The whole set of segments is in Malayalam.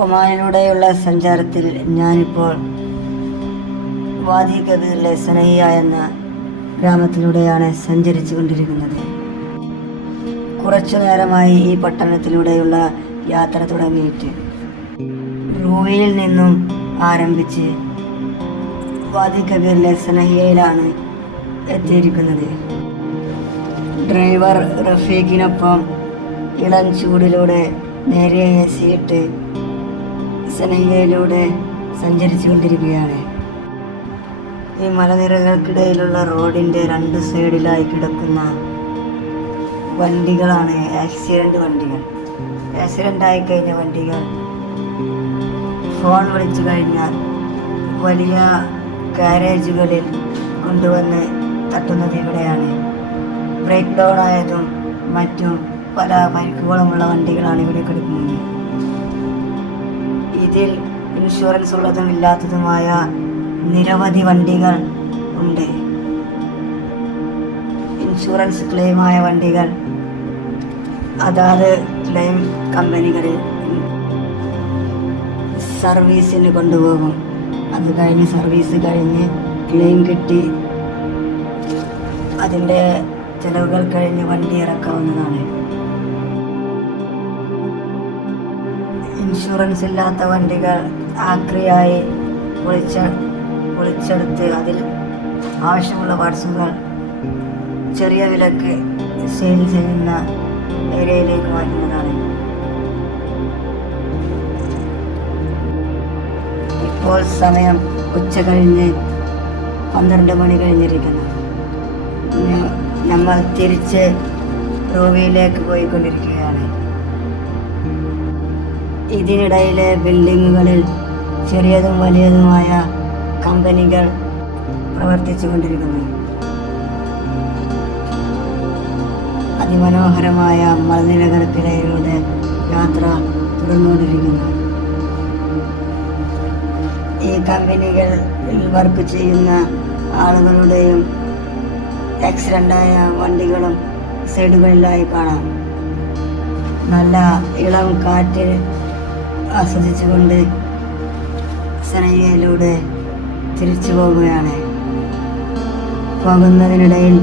ഒമാനിലൂടെയുള്ള സഞ്ചാരത്തിൽ ഞാനിപ്പോൾ വാദി കബീറിലെ സനഹിയ എന്ന ഗ്രാമത്തിലൂടെയാണ് സഞ്ചരിച്ചു കൊണ്ടിരിക്കുന്നത്. കുറച്ചു നേരമായി ഈ പട്ടണത്തിലൂടെയുള്ള യാത്ര തുടങ്ങിയിട്ട് റൂയിൽ നിന്നും ആരംഭിച്ച് വാദി കബീറിലെ സനഹിയയിലാണ് എത്തിയിരിക്കുന്നത്. ഡ്രൈവർ റഫീഖിനൊപ്പം ഇളം ചൂടിലൂടെ നേരെ എസിയിട്ട് സനഹിയയിലൂടെ സഞ്ചരിച്ചു കൊണ്ടിരിക്കുകയാണ്. ഈ മലനിരകൾക്കിടയിലുള്ള റോഡിൻ്റെ രണ്ട് സൈഡിലായി കിടക്കുന്ന വണ്ടികളാണ് ആക്സിഡൻ്റ് ആയി കഴിഞ്ഞ വണ്ടികൾ. ഫോൺ വിളിച്ചു കഴിഞ്ഞാൽ വലിയ ഗാരേജുകളിൽ കൊണ്ടുവന്ന് തട്ടുന്നത് ഇവിടെയാണ്. ബ്രേക്ക് ഡൗൺ ആയതും മറ്റും പല പരിക്കുകളുമുള്ള വണ്ടികളാണ് ഇവിടെ കിടക്കുന്നത്. ഇതിൽ ഇൻഷുറൻസ് ഉള്ളതും ഇല്ലാത്തതുമായ നിരവധി വണ്ടികൾ ഉണ്ട്. ഇൻഷുറൻസ് ക്ലെയിമായ വണ്ടികൾ അതാത് ക്ലെയിം കമ്പനികളിൽ സർവീസിന് കൊണ്ടുപോകും. അത് കഴിഞ്ഞ് സർവീസ് കഴിഞ്ഞ് ക്ലെയിം കിട്ടി അതിൻ്റെ ചെലവുകൾ കഴിഞ്ഞ് വണ്ടി ഇറക്കാവുന്നതാണ്. ഇൻഷുറൻസ് ഇല്ലാത്ത വണ്ടികൾ ആക്രിയായി പൊളിച്ചെടുത്ത് അതിൽ ആവശ്യമുള്ള പാർട്സുകൾ ചെറിയ വിലക്ക് സെയിൽ ചെയ്യുന്ന ഏരിയയിലേക്ക് മാറ്റുന്നതാണ്. ഇപ്പോൾ സമയം ഉച്ച കഴിഞ്ഞ് 12 മണി കഴിഞ്ഞിരിക്കുന്നു. നമ്മൾ തിരിച്ച് റൂവിലേക്ക് പോയിക്കൊണ്ടിരിക്കുകയാണ്. ഇതിനിടയിലെ ബിൽഡിങ്ങുകളിൽ ചെറിയതും വലിയതുമായ കമ്പനികൾ പ്രവർത്തിച്ചു കൊണ്ടിരിക്കുന്നു. അതിമനോഹരമായ മലനിരകൾക്കിടയിലൂടെ യാത്ര തുടർന്നുകൊണ്ടിരിക്കുന്നു. ഈ കമ്പനികളിൽ വർക്ക് ചെയ്യുന്ന ആളുകളുടെയും ആക്സിഡൻ്റായ വണ്ടികളും സൈഡുകളിലായി കാണാം. നല്ല ഇളം കാറ്റ് ആസ്വദിച്ചുകൊണ്ട് സനഹിയയിലൂടെ തിരിച്ചു പോകുകയാണ്. പോകുന്നതിനിടയിൽ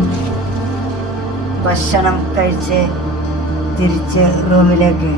ഭക്ഷണം കഴിച്ച് തിരിച്ച് റൂമിലേക്ക്